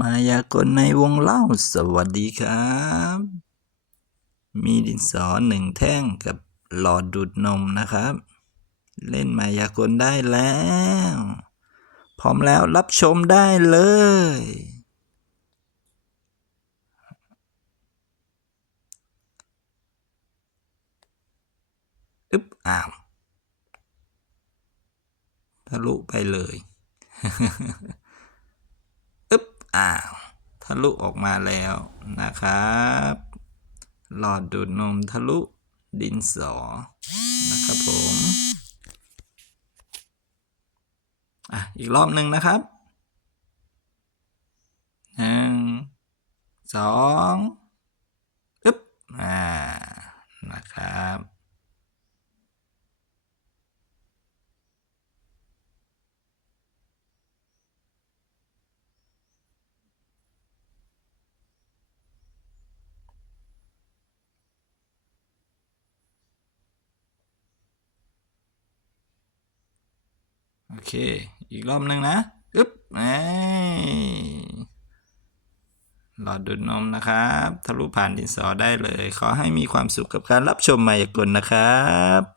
มายากลในวงเล่าสวัสดีครับ มีดินสอหนึ่งแท่งกับหลอดดูดนมนะครับ เล่นมายากลได้แล้ว พร้อมแล้วรับชมได้เลย อึ๊บอ้าวทะลุไปเลย อ้าวทะลุออกมาแล้วนะครับ หลอดดูดนมทะลุดินสอนะครับผมอะอีกรอบหนึ่งนะครับหนึ่งสองอึ๊บอ่านะครับ อเค อีกรอบหนึ่งนะอึ๊บไอ้หลอดดูดนมนะครับทะลุผ่านดินสอได้เลย ขอให้มีความสุขกับการรับชมมายากลนะครับ